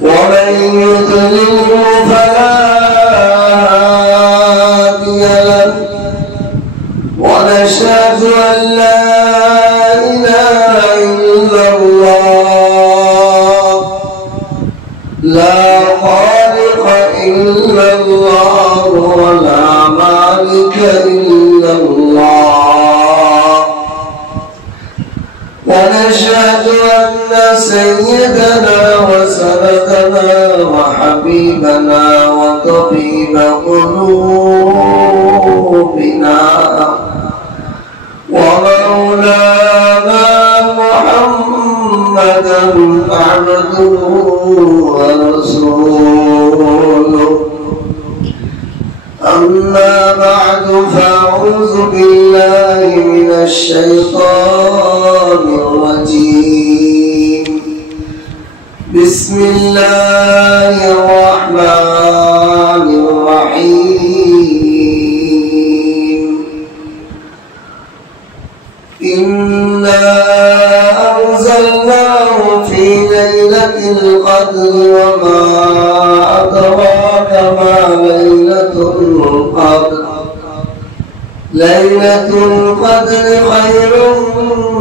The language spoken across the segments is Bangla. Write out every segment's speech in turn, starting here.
ومن يضلله فلا هادي له ونشهد أن لا إله إلا الله لا خالق إلا الله ولا مالك إلا الله ونشهد أن سيدنا وسندنا وحبيبنا وطبيب قلوبنا ومولانا محمدا عبده ورسوله أما بعد فأعوذ بالله من الشيطان الرجيم بسم الله الرحمن الرحيم إنا أنزلناه في ليلة القدر وما أدراك ما ليلة القدر ليلة القدر خير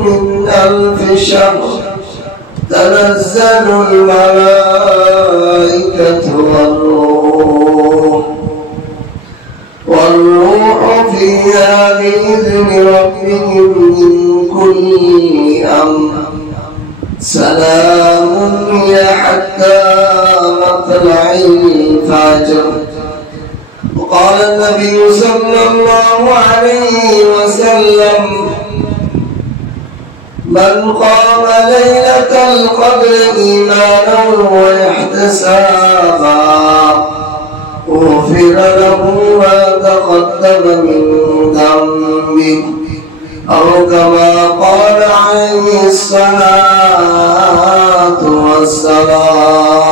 من 1000 شهر تنزل الملائكة والروح فيها بإذن ربهم من كل أمر سلام هي حتى مطلع الفجر. وقال النبي صلى الله عليه وسلم من قام ليلة القدر إيمانا واحتسابا غفر له ما تقدم من ذنبه أو كما قال عليه الصلاة والسلام.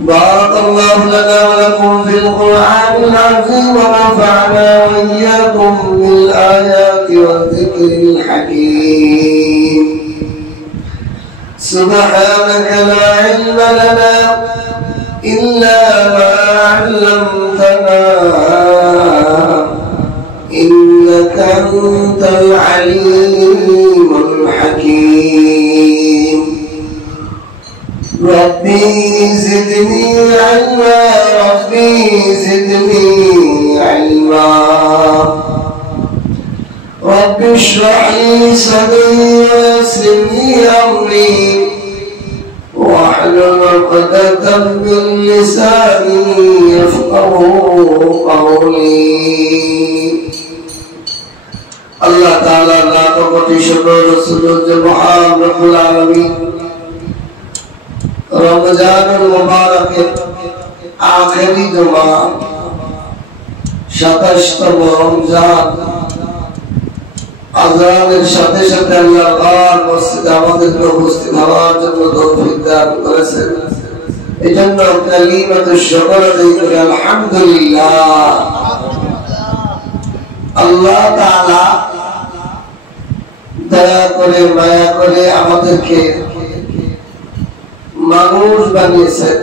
بارك الله لنا ولكم في القرآن العظيم ونفعنا وإياكم بالآيات والذكر الحكيم. سبحانك لا علم لنا إلا ما علمتنا إنك أنت العليم الحكيم. ربي زدني علما ربي زدني علما رب اشرح لي صدري ويسر لي أمري واحلل عقدة من لساني يفقهوا قولي. আল্লাহ তাআলার লাখ কোটি শুকর সুজুদ মহান রব্বুল আলামিন রমজানুল মুবারকের আখেরি জুমা 27তম রমজান আযানের সাথে সাথে আল্লাহ পাক মসজিদে আমাদেরকে উপস্থিত হওয়ার জন্য তৌফিক দান করেছেন। এজন্য কালিমাতুশ শুকর আদায় করি আলহামদুলিল্লাহ। আল্লাহ তাআলা দয়া করে মায়া করে আমাদেরকে মানুষ বানিয়েছেন।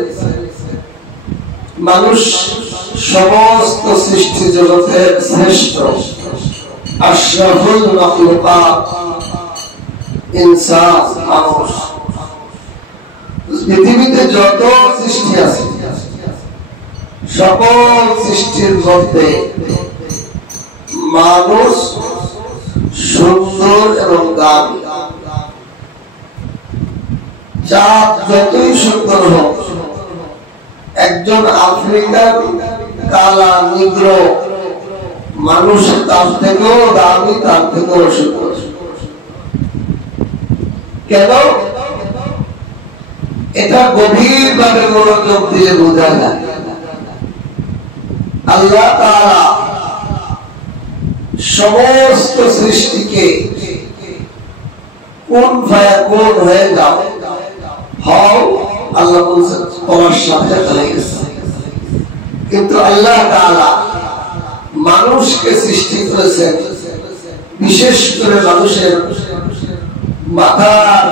মানুষ সমস্ত সৃষ্টি জগতের শ্রেষ্ঠ আশরাফুল মাখলুকাত ইনসান মানুষ। পৃথিবীতে যত সৃষ্টি আছে সকল সৃষ্টির মধ্যে মানুষ সুন্দর এবং দামি। চাঁদ যতই সুন্দর হোক একজন আফ্রিকার কালা নিগ্র মানুষ তার থেকেও দামি, তার থেকেও সুন্দর। কেন? এটা গভীরভাবে মনোযোগ দিয়ে বোঝা যায়। আল্লাহ তাআলা সমস্ত সৃষ্টিকে কোন ফায়াকুন হয়ে যাও হও আল্লাহ বলেছেন তোমার সাথে হয়ে গেছে। কিন্তু আল্লাহ তাআলা মানুষকে সৃষ্টি করেছেন, বিশেষ করে মানুষের মাথার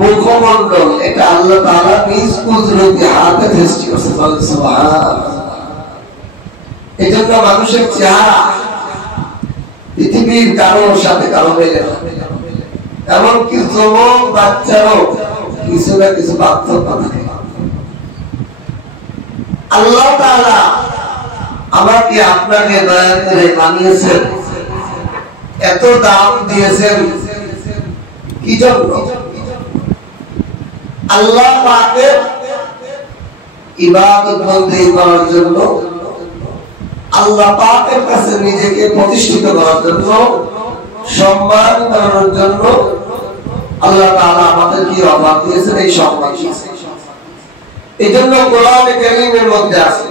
মুখমণ্ডল এটা আল্লাহ তাআলা নিজ কুদরতি হাতে সৃষ্টি করেছেন। সুবহানাল্লাহ। এজন্য মানুষের চেহারা পৃথিবীর কারোর সাথে কারো মেলে না, এমনকি যুবক বাচ্চারও কিছু না কিছু পার্থক্য থাকে। আল্লাহ তাআলা আমাকে আপনাকে দয়া করে বানিয়েছেন, এত দাম দিয়েছেন কি জন্য? আল্লাহ পাকের ইবাদত বন্দেগী করার জন্য, আল্লাহ পাকের কাছে নিজেকে প্রতিষ্ঠিত করার জন্য, সম্মান করার জন্য আল্লাহ তাআলা আমাদেরকে অফার দিয়েছেন, এই সম্মান দিয়েছেন। এই জন্য কোরআনে কারীমের মধ্যে আছে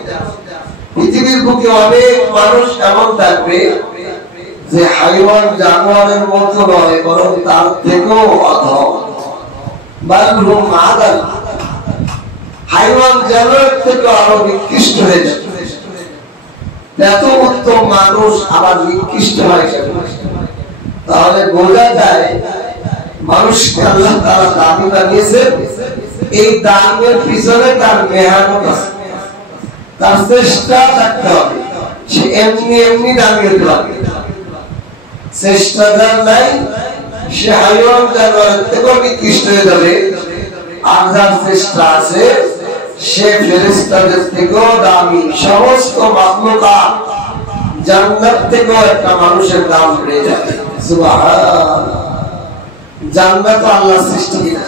পৃথিবীর বুকে অনেক মানুষ এমন থাকবে যে হাইওয়ান জানোয়ারের মতো নয়, বরং তার থেকেও অধম। বালহুম আদাল, হাইওয়ান জানোয়ারের থেকে আরো নিকৃষ্ট হয়ে যাবে। এত উত্তম মানুষ আবার নিকৃষ্ট হয় কেন? তাহলে বোঝা যায় মানুষকে আল্লাহ তাআলা দামি বানিয়েছেন, এই দামের পিছনে তার মেহনত আছে, তার চেষ্টা থাকতে হবে। সে এমনি এমনি দামি হতে পারবে, চেষ্টা যার নাই সে হাইওয়ান জানোয়ারের থেকেও নিকৃষ্ট হয়ে যাবে। আর যার চেষ্টা আছে সে ফেরেশতাদের থেকেও দামি। সমস্ত মাখলুকাত জান্নাত থেকেও একটা মানুষের দাম বেড়ে যাবে। সুবহানাল্লাহ। জান্নাত আল্লাহর সৃষ্টি না,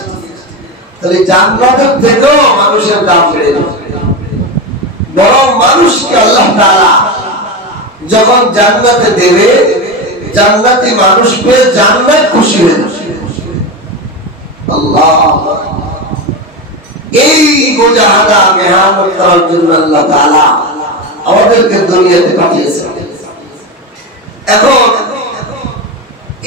তাহলে জান্নাতের থেকেও মানুষের দাম বেড়ে যাবে। বরং মানুষকে আল্লাহ তাআলা যখন জান্নাতে দেবে, জান্নাতি মানুষ পেয়ে জান্নাত খুশি হয়ে যাবে। আল্লাহ এই মুজাহাদা মেহনত করার জন্য আল্লাহ তাআলা আমাদেরকে দুনিয়াতে পাঠিয়েছেন। এখন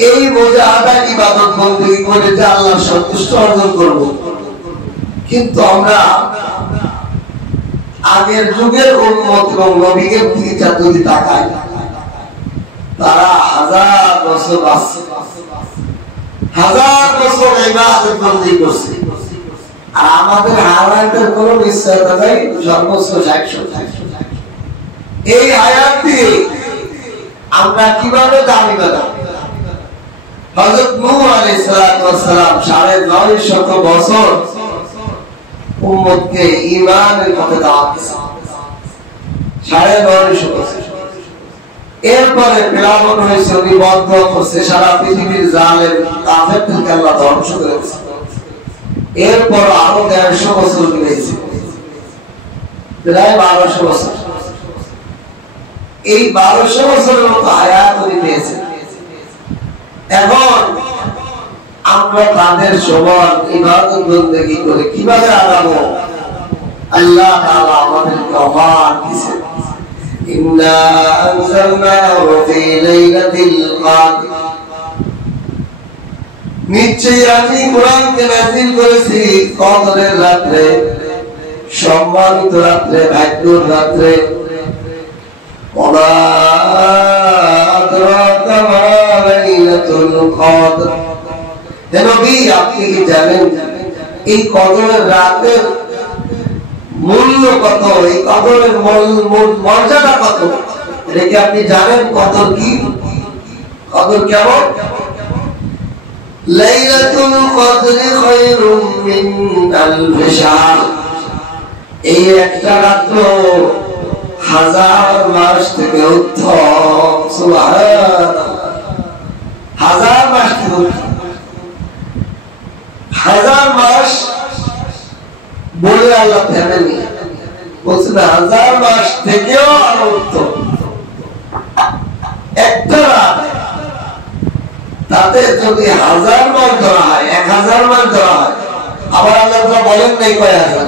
এই মুজাহাদা ইবাদত বন্দেগী করে যে আল্লাহর সন্তুষ্টি অর্জন করব, কিন্তু আমরা আগের যুগের উম্মত এবং নবীদের দিকে যদি তাকাই, তারা হাজার বছর আছে, হাজার বছর ইবাদত বন্দেগী করছে। আর আমাদের হায়াতের কোন নিশ্চয়তা নেই, সর্বোচ্চ 60। এই হায়াত দিয়ে আমরা কিভাবে দামি বানাবো? হযরত নূহ আলাইহিস সালাম 950 বছর উম্মতকে ঈমানের পথে দাওয়াত দিয়েছেন। 950 বছর। এরপরে ফিরআউন হয়েছে, উনি বদ্ধ করছে, সারা পৃথিবীর জালেম কাফেরদেরকে আল্লাহ ধ্বংস করে দিয়েছে। এরপর আরো 150 বছর গেছে, প্রায় 1200 বছর। এই 1200 বছরের মতো হায়াত উনি পেয়েছেন। এখন আমরা তাদের সমান ইবাদত বন্দেগী করে কিভাবে আগাবো? আল্লাহ তাআলা আমাদেরকে অফার দিয়েছেন, ইন্না আনজালনাহু ফি লাইলাতিল কদর, নিশ্চয়ই আমি কোরআনকে নাযিল করেছি কদরের রাতে, সম্মানিত রাতে, ভাগ্যের রাতে। ওয়া আদরাকা মা লাইলাতুল কদর, হে নবী আপনি কি জানেন এই কদরের রাতের মূল্য কত, এই কদরের মর্যাদা কত? এটা কি আপনি জানেন? কদর কি, কদর কেমন? লাইলাতুল কদরি খায়রুম মিন আলফি শাহর, এই একটা রাত 1000 মাস থেকে উত্তম। সুবহানাল্লাহ। 1000 মাস থেকে উত্তম। 1000 মাস বলে আল্লাহ ফেলেনি, বলছেন 1000 মাস থেকেও আরো উত্তম। একটা রাত, তাতে যদি 1000 মাস ধরা হয়, 1000 মাস ধরা হয়, আবার আল্লাহ বলেন নাই কয় হাজার,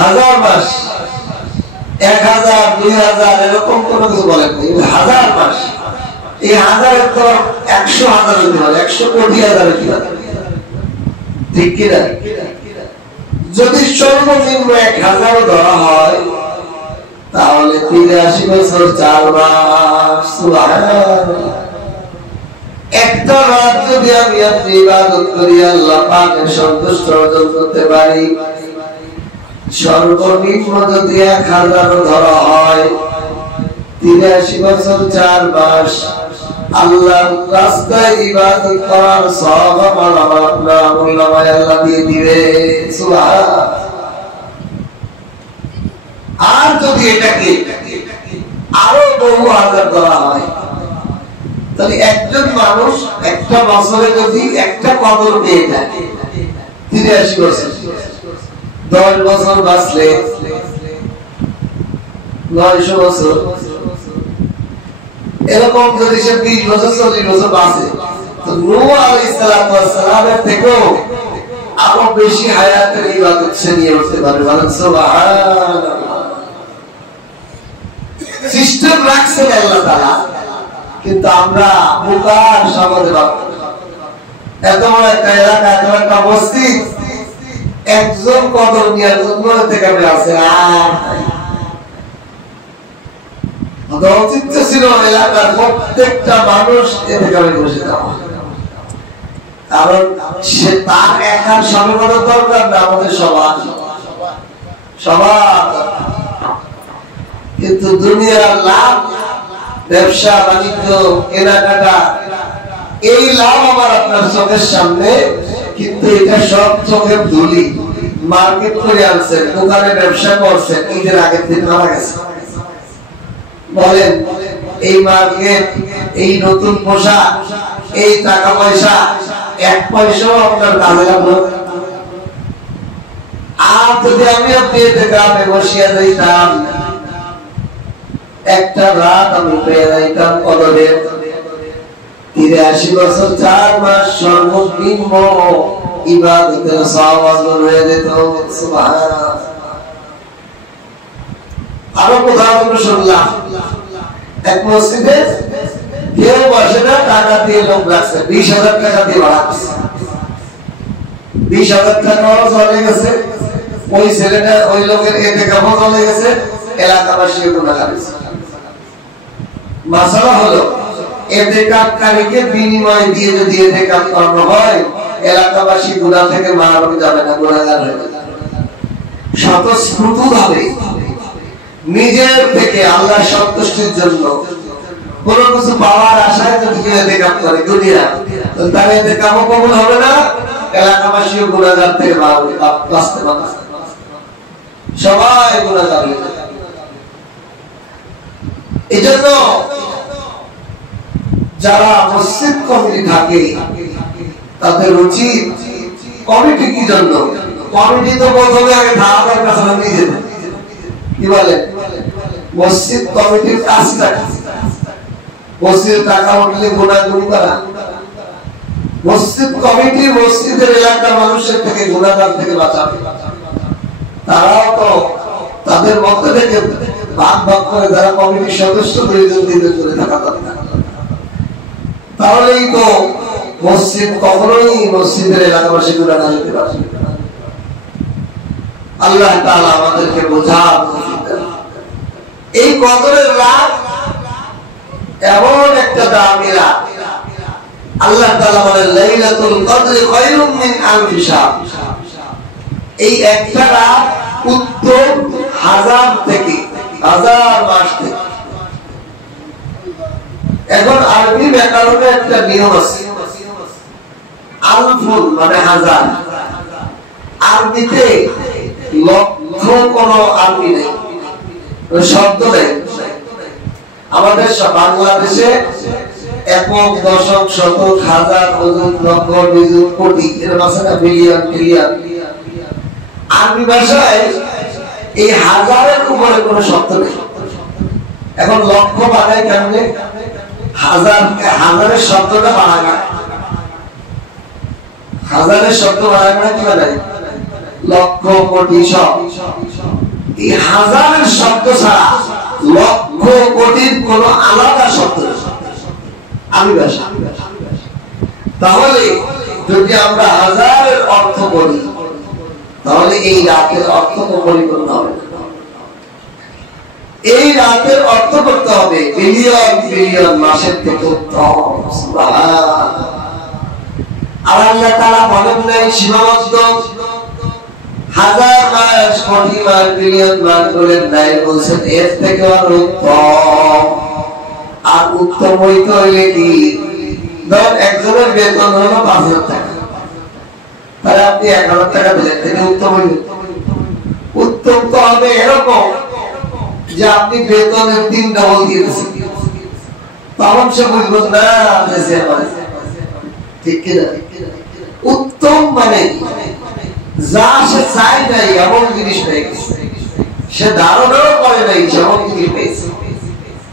1000 মাস, 1000, 2000 এরকম কোন কিছু বলেন নাই, 1000 মাস। এই 1000 তো 100,000 হতে পারে, 100 কোটি হাজার হতে পারে, ঠিক কিনা? যদি সর্বনিম্ন 1000 ধরা হয়, তাহলে 83 বছর 4 মাস। সুবহানাল্লাহ। একটা রাত যদি আমি আপনি ইবাদত করি আল্লাহ পাকের সন্তুষ্ট অর্জন করতে পারি, সর্বনিম্ন যদি 1000 ধরা হয় 83 বছর 4 মাস আল্লাহর রাস্তায় ইবাদত করার সওয়াব আমার আপনার আমলনামায় আল্লাহ দিয়ে দিবে। সুবহান। আর যদি এটাকে আরো বহু হাজার ধরা হয়, তাহলে একজন মানুষ একটা বছরে যদি একটা কদর পেয়ে থাকে 83 বছর, 10 বছর বাঁচলে 900 বছর, এরকম যদি সে 20 বছর 40 বছর বাঁচে, তো নূহ আলাইহিস সালামের থেকেও আরো বেশি হায়াতের ইবাদত সে নিয়ে উঠতে পারে। বলেন সুবহানাল্লাহ। সিস্টেম রাখছেন আল্লাহ তাআলা, কিন্তু আমরা মুকার সমাজে এত বড় একটা এলাকা, এত একটা মসজিদ, একজন কদর নেওয়ার জন্য থেকে আছে। উচিত ছিল এলাকার প্রত্যেকটা মানুষ এতে করে বসে যাওয়া, কারণ সে তার একার সবার দরকার না, আমাদের সবার। কিন্তু দুনিয়ার লাভ, ব্যবসা বাণিজ্য, কেনাকাটা, এই লাভ আমার আপনার চোখের সামনে, কিন্তু এটা সব চোখের ধুলি। মার্কেট করে আনছেন, দোকানে ব্যবসা করছেন, ঈদের আগের দিন মারা গেছে। বলেন এই মার্কেট, এই নতুন পোশাক, এই টাকা পয়সা, 1 পয়সাও আপনার কাজে লাগলো? আর যদি আমি আপনি গ্রামে বসিয়া যাইতাম, একটা রাত আমি পেয়ে যাইতাম কদরের 83 বছর 4 মাস সর্বনিম্ন ইবাদতের সওয়াব হয়ে যেত। সুবহানাল্লাহ। আরো কোথাও আমরা শুনলাম এক মসজিদে কেউ বসে না, টাকা দিয়ে লোক রাখছে, 20,000 টাকা দিয়ে বাড়াচ্ছে, 20,000 টাকাও চলে গেছে, ওই ছেলেটা ওই লোকের এতেকামও চলে গেছে, এলাকাবাসীও গুনাহগার হয়েছে। মাসালা হলো এতেকামকারীকে বিনিময় দিয়ে যদি এতেকাম করানো হয়, এলাকাবাসী গুনাহ থেকে মারানো যাবে না, গুনাহগার হয়ে যাবে। স্বতঃস্ফূর্তভাবে নিজের থেকে আল্লাহর সন্তুষ্টির জন্য কোন কিছু পাওয়ার আশায় যদি কেউ এতেকাম করে দুনিয়া, তাহলে এতেকামও কবুল হবে না, এলাকাবাসীও গুনাহগার থেকে বাঁচতে পারবে, সবাই গুনাহগার হয়ে যাবে। এই জন্য যারা মসজিদ কমিটি থাকে তাদের উচিত, কমিটি কি জন্য? কমিটি তো প্রথমে আগে ধারাবাহিক কাছে নিজে, কি বলে, মসজিদ কমিটির কাজটা মসজিদ টাকা উঠলে গুনাহগুলি করা। মসজিদ কমিটি মসজিদের এলাকার মানুষের থেকে গুনাহগার থেকে বাঁচাবে। তারাও তো তাদের মধ্যে থেকে ভাগ ভাগ করে যারা কমিটির সদস্য 2 জন করে থাকা দরকার। তাহলেই তো মসজিদ কখনোই মসজিদের এলাকাবাসী গুনাহগার হতে পারবে। আল্লাহ তাআলা আমাদেরকে বোঝান। এই কদরের রাত এমন একটা দামি রাত, আল্লাহ তাআলা বলেন লাইলাতুল কদরি খায়রুম মিন আলফি শাহর। এই একটা রাত উত্তম 1000 থেকে 1000 মাস থেকে। এখন আরবি ব্যাকরণে একটা নিয়ম আছে, আলফুল মানে 1000, আরবিতে লক্ষ কোন আরবি নেই, শব্দ নেই। আমাদের বাংলাদেশে একক, দশক, শতক, হাজার, অযুত, লক্ষ, নিযুত, কোটি, এর আছে না, বিলিয়ন, ট্রিলিয়ন। আরবি ভাষায় এই হাজারের উপরে কোনো শব্দ নেই। এখন লক্ষ বানায় কেমনে? হাজারের শব্দটা বানায় না, হাজারের শব্দ বানায় না, কি বানায়? লক্ষ, কোটি, সব। এই হাজারের শব্দ ছাড়া লক্ষ কোটির কোন আলাদা শব্দ আরবি ভাষা। তাহলে যদি আমরা হাজারের অর্থ করি, তাহলে এই রাতের অর্থ তো পরিপূর্ণ হবে। এই রাতের অর্থ করতে হবে বিলিয়ন বিলিয়ন মাসের থেকে উত্তম। আর আল্লাহ তাআলা বলেন নাই সীমাবদ্ধ হাজার মাস, কোটি মাস, বিলিয়ন মাস বলেন নাই, বলছেন এর থেকে আরো উত্তম। আর উত্তম হইতে হইলে কি, ধর একজনের বেতন হলো 5,000 টাকা, তাহলে আপনি 1,000 টাকা দিলেন, এটা উত্তম হইল? উত্তম তো হবে এরকম যে আপনি বেতনের 3 ডাবল দিয়ে দিচ্ছেন, তখন সে বুঝবো না ঠিক কিনা। উত্তম মানে যা সে চাই নাই এমন জিনিস পেয়ে গেছে, সে ধারণাও করে নাই যেমন জিনিস পেয়েছে,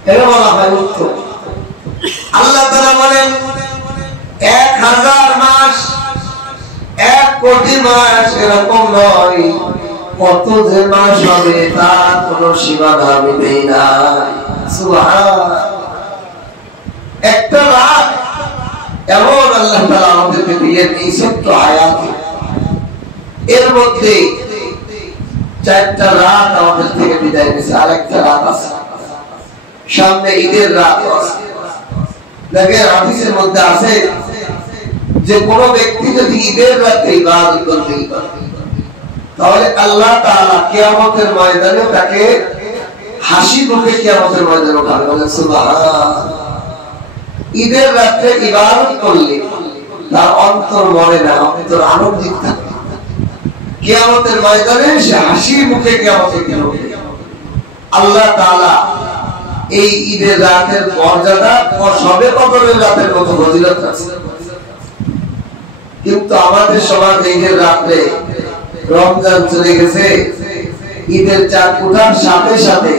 এটা বলা হয় উত্তম। আল্লাহ তাআলা বলেন 1,000 মাস, 1 কোটি মাস এরকম নয়, কত যে মাস হবে তার কোনো সীমানা আমি দেই না। সুবহানাল্লাহ। একটা রাত এমন আল্লাহ তাআলা আমাদেরকে দিলেন এই ছোট্ট আয়াত, এর মধ্যে 4টা রাত আমাদের থেকে বিদায় নিয়েছে, আর একটা রাত আছে সামনে, ঈদের রাত আছে। দেখেন হাদিসের মধ্যে আছে যে কোন ব্যক্তি যদি ঈদের রাতে ইবাদত করতে তাহলে আল্লাহ তাআলা কিয়ামতের ময়দানে তাকে হাসি মুখে কিয়ামতের ময়দানে উঠাবে। বলেন সুবহানাল্লাহ। ঈদের রাতে ইবাদত করলে তার অন্তর মরে না, অন্তর আনন্দিত থাকে, কিয়ামতের ময়দানে সে হাসি মুখে কিয়ামতের দিন উঠবে। আল্লাহ তাআলা এই ঈদের রাতের মর্যাদা সবে কদরের রাতের মতো ফজিলত আছে। কিন্তু আমাদের সমাজ ঈদের রাতে রমজান চলে গেছে, ঈদের চাঁদ ওঠার সাথে সাথে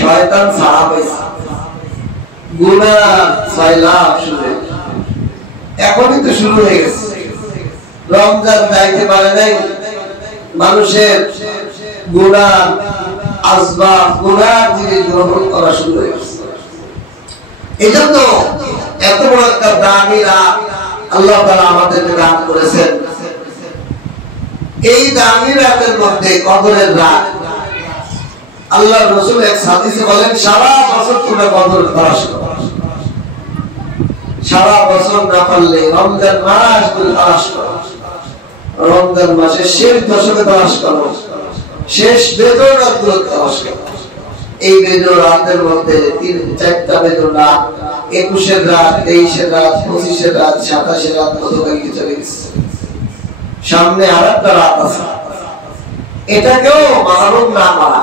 শয়তান ছাড়া পেয়েছে, গুনাহ সাইলাব শুরু, এখনই তো শুরু হয়ে গেছে। রমজান যাইতে পারে নাই, মানুষের গুনাহ আসবাব, গুনাহ জিনিস গ্রহণ করা শুরু হয়ে গেছে। এজন্য এত বড় একটা দামি রাত আল্লাহ তাআলা আমাদেরকে দান করেছেন। এই দামি রাতের মধ্যে কদরের রাত, আল্লাহ রাসূল এক হাদিসে বলেন সারা বছর তোমরা কদর তালাশ করো, সারা বছর না পারলে রমজান মাস গুলো তালাশ করো, রমজান মাসের শেষ দশকে তালাশ করো, শেষ বেজর রাতগুলো তালাশ করো। এই বেজর রাতের মধ্যে 4টা বেজর রাত, 21 রাত, 23 রাত, 25 রাত, 27 রাত গতকালকে চলে গেছে, সামনে আরেকটা রাত আছে, এটাকেও মাহরুম না করা।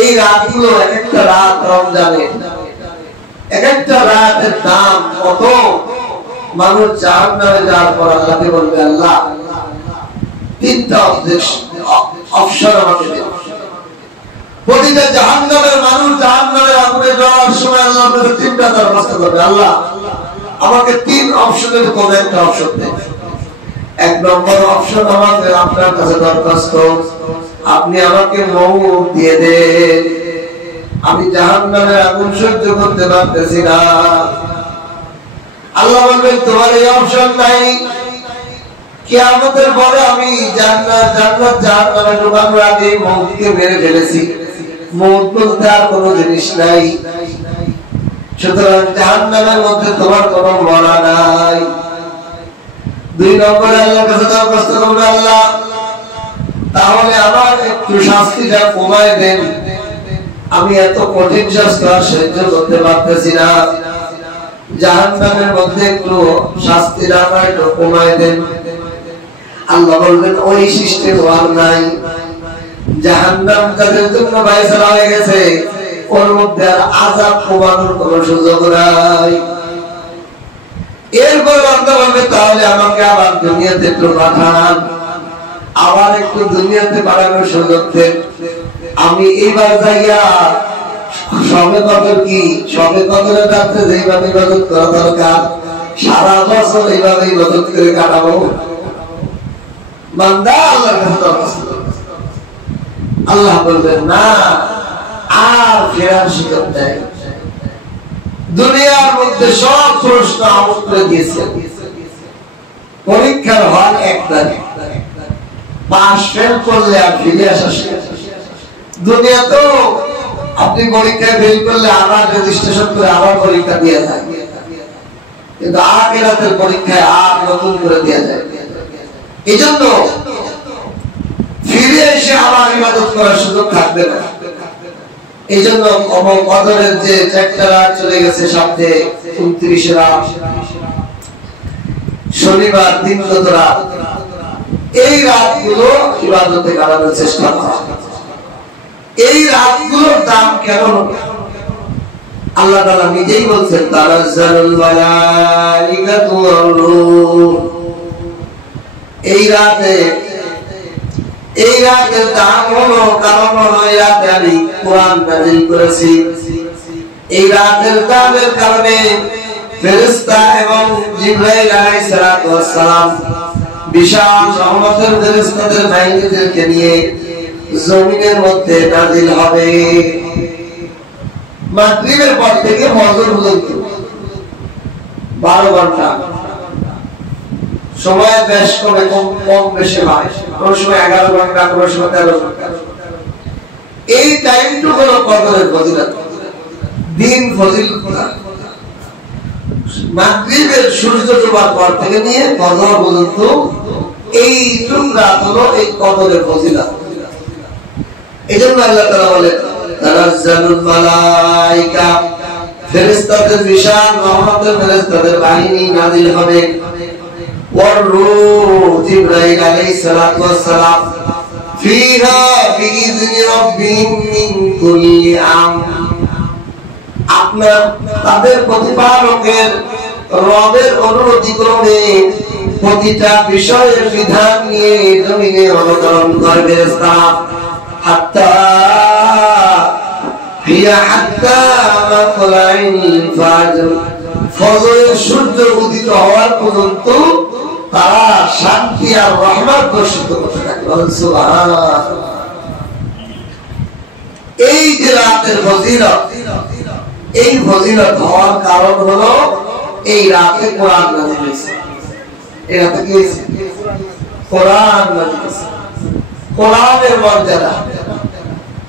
এই রাতগুলো এক একটা রাত রমজানের, এক একটা রাতের দাম কত। মানুষ জাহান্নামে যাওয়ার পর আল্লাহকে বলবে আল্লাহ 3টা অপশন আমাকে দিন। প্রতিটা জাহান্নামের মানুষ জাহান্নামের আগুনে যাওয়ার সময় আল্লাহর কাছে 3টা দরখাস্ত করবে, আল্লাহ আমাকে 3 অপশনের কোন একটা অপশন দেন। 1 নম্বর অপশন আমাকে আপনার কাছে দরখাস্ত, আপনি আমাকে মওত দিয়ে দেন, আমি জাহান্নামের আগুন সহ্য করতে পারতেছি না। আল্লাহ বলবেন তোমার এই অপশন নাই, কিয়ামতের পরে আমি জান্নাত জাহান্নামে ঢোকানোর আগে মওতকে মেরে ফেলেছি, মওত বলতে আর কোনো জিনিস নাই, সুতরাং জাহান্নামের মধ্যে তোমার কোনো মরা নাই। 2 নম্বরে আল্লাহর কাছে দরখাস্ত করবে, আল্লাহ তাহলে আমার একটু শাস্তিটা কমায় দেন, আমি এত কঠিন শাস্তি আর সহ্য করতে পারতেছি না, জাহান্নামের মধ্যে একটু শাস্তিটা আমার একটু কমায় দেন। আল্লাহ বলবেন ওই সিস্টেম আর নাই, জাহান্নাম যাদের জন্য ফায়সালা হয়ে গেছে, ওর মধ্যে আর আযাব কমানোর কোনো সুযোগ নাই। এরপর আল্লাহ বলবে তাহলে আমাকে আবার দুনিয়াতে একটু পাঠান, আবার একটু দুনিয়াতে পাঠানোর সুযোগ দেন, আমি এইবার যাইয়া সবে কদর কি, সবে কদরের রাতে যেভাবে ইবাদত করা দরকার সারা বছর এইভাবে ইবাদত করে কাটাবো। বান্দা আল্লাহর কাছে দরখাস্ত করবে, আল্লাহ বলবেন না, আর ফেরার সুযোগ দেয়। দুনিয়ার মধ্যে সব প্রশ্ন আমল করে দিয়েছে, পরীক্ষার হল একটাই, পাস ফেল করলে আর ফিরে আসা শেষ। দুনিয়া তো আপনি পরীক্ষায় ফেল করলে আবার রেজিস্ট্রেশন করে আবার পরীক্ষা দিয়ে যায়, কিন্তু আখিরাতের পরীক্ষায় আর নতুন করে দেয়া যায়। এজন্য ফিরে এসে আবার ইবাদত করার সুযোগ থাকবে না। এজন্য কদরের যে 4টা রাত চলে গেছে, সাথে 29 রাত, শনিবার 3 রাত, এই রাতগুলো ইবাদতে কাটানোর চেষ্টা করা। এই রাতগুলোর দাম কেমন? আল্লাহ তাআলা নিজেই বলছেন, তানাজ্জালুল মালাইকাতু ওয়ার রূহ। এই রাতের দাম হলো, কারণ হলো এই রাতে আমি কোরআন নাযিল করেছি। এই রাতের দামের কারণে ফেরেশতা এবং জিবরাইল আলাইহিস সালাতু ওয়াস সালাম বিশাল রহমতের ফেরেশতাদের বাহিনীদেরকে নিয়ে জমিনের মধ্যে নাযিল হবে। মাগরিবের পর থেকে ফজর পর্যন্ত 12 ঘন্টা সময়, বেশ কমে কম বেশি হয়, কোন সময় 11 ঘন্টা, কোন সময় 13 ঘন্টা। এই টাইমটুকু হলো কদরের ফজিলত, দিন ফজিলত। মাগরিবের সূর্য ডোবার পর থেকে নিয়ে ফজর পর্যন্ত এই রাত হলো এই কদরের ফজিলত। এজন্য আল্লাহ তাআলা বলেন, তানাজ্জালুল মালাইকা, ফেরেশতাদের বিশাল রহমতের ফেরেশতাদের বাহিনী নাযিল হবে। ওয়ার রূহ, জিবরাইল আলাইহিস সালাতু ওয়াস সালাম, ফিহা বিইذনি রাব্বিহিম মিন কুল্লি আমর। আপনার তাদের প্রতিপালকের রবের অনুমতি ক্রমে প্রতিটা বিষয়ের বিধান নিয়ে জমিনে অবতরণ করে ফেরেশতা। হাত্তা মাতলাইল ফাজর, ফজরের সূর্য উদিত হওয়ার পর্যন্ত তারা শান্তি আর রহমত বর্ষিত করতে থাকে। সুবহানাল্লাহ। এই যে রাতের ফজিলত, এই ফজিলত হওয়ার কারণ হলো এই রাতে কোরআন নাযিল হয়েছে। এই রাতে কি হয়েছে? কোরআন নাযিল হয়েছে। কোরআনের মর্যাদা।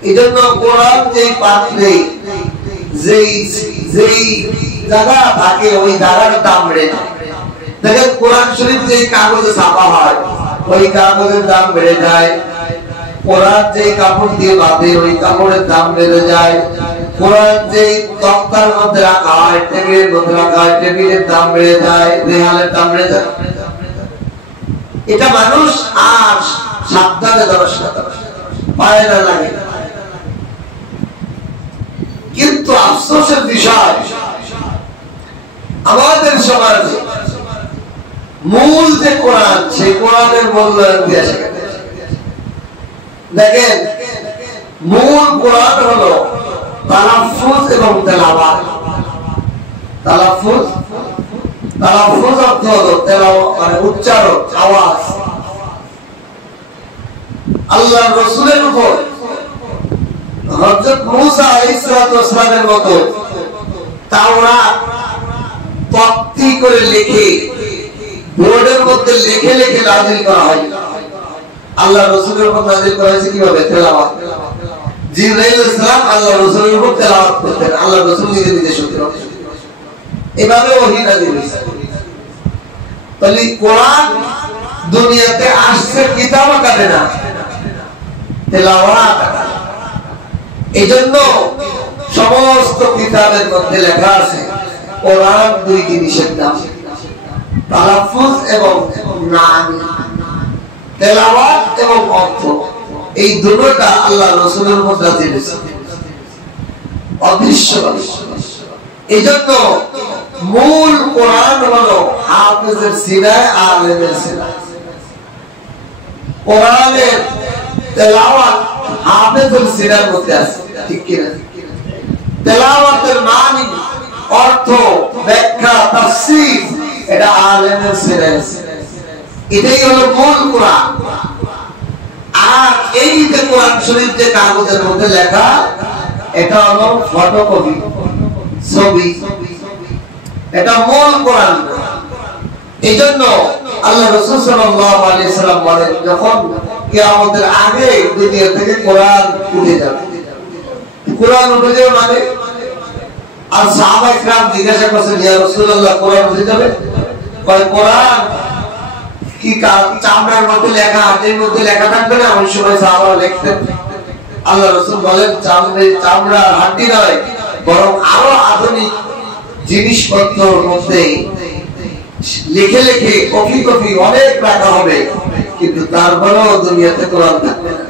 এজন্য কোরআন যেই পাত্রে যেই জায়গা থাকে, ওই জায়গার দাম বেড়ে যায়। দেখেন, কোরআন শরীফ যেই কাগজে ছাপা হয়, ওই কাগজের দাম বেড়ে যায়। কোরআন যেই কাপড় দিয়ে বাঁধে, ওই কাপড়ের দাম বেড়ে যায়। কোরআন যেই তক্তার মধ্যে রাখা হয়, টেবিলের মধ্যে রাখা হয়, টেবিলের দাম বেড়ে যায়, দেয়ালের দাম বেড়ে যায়। এটা মানুষ আর সাবধানে দর্শন পায় না, লাগে। কিন্তু আফসোসের বিষয়, আমাদের সমাজে মূল যে কোরআন, সেই কোরআনের মূল্যায়ন দিয়ে আসে। দেখেন, মূল কোরআন হলো তালাফুজ এবং তেলাওয়াত। তালাফুজ অর্থ হলো তেলাওয়াত, মানে উচ্চারণ, আওয়াজ। আল্লাহর রাসূলের উপর হযরত মূসা আলাইহিস সালামের মতো তাওরাত তক্তি করে লিখে, বোর্ডের মধ্যে লিখে লিখে নাযিল করা হয়। আল্লাহর রাসূলের উপর নাযিল করা হয়েছে কিভাবে? তেলাওয়াত। জিবরাইল আলাইহিস সালাম আল্লাহর রাসূলের উপর তেলাওয়াত করতেন, আল্লাহর রাসূল নিজে নিজে শুনতেন। এভাবে ওহী নাযিল হয়েছে। তাহলে কোরআন দুনিয়াতে আসছে কিতাব আকারে না, তেলাওয়াত আকারে। এজন্য সমস্ত কিতাবের মধ্যে লেখা আছে কোরআন দুই জিনিসের নাম, তালাফুজ এবং মানি, তেলাওয়াত এবং অর্থ। এই দুটোটা আল্লাহ রাসূলের উপর নাযিল হয়েছে, অদৃশ্য। এজন্য মূল কোরআন হলো হাফেজের সিনায়, আলেমের সিনায়। কোরআনের তেলাওয়াত হাফেজের সিনার মধ্যে আছে, ঠিক কি না? তেলাওয়াতের মানি, অর্থ, ব্যাখ্যা, তাফসীর, এটা আলেমের সিনায় আছে। এটাই হলো মূল কোরআন। আর এই যে কোরআন শরীফ যে কাগজের মধ্যে লেখা, এটা হলো ফটোকপি, ছবি। এটা মূল কোরআন। এইজন্য আল্লাহ রাসূল সাল্লাল্লাহু আলাইহি সাল্লাম বলেন, যখন কিয়ামতের আগে দুনিয়া থেকে কোরআন উঠে যাবে, কোরআন অনুযায়ী মানে। আর সাহাবা کرام জিজ্ঞাসা করছেন, ইয়া রাসূলুল্লাহ কোরআন বুঝে যাবে? কয় কোরআন কি চামড়ার মধ্যে লেখা, হাতের মধ্যে লেখা থাকবে না? ওই সময় সাহাবারা লিখতেন। আল্লাহ রাসূল বলেন চামড়া হাড্ডি নয়, বরং আরো আধুনিক জিনিসপত্রের মধ্যে লিখে লিখে কপি কপি অনেক রাখা হবে, কিন্তু তারপরেও দুনিয়াতে কোরআন থাকবে না।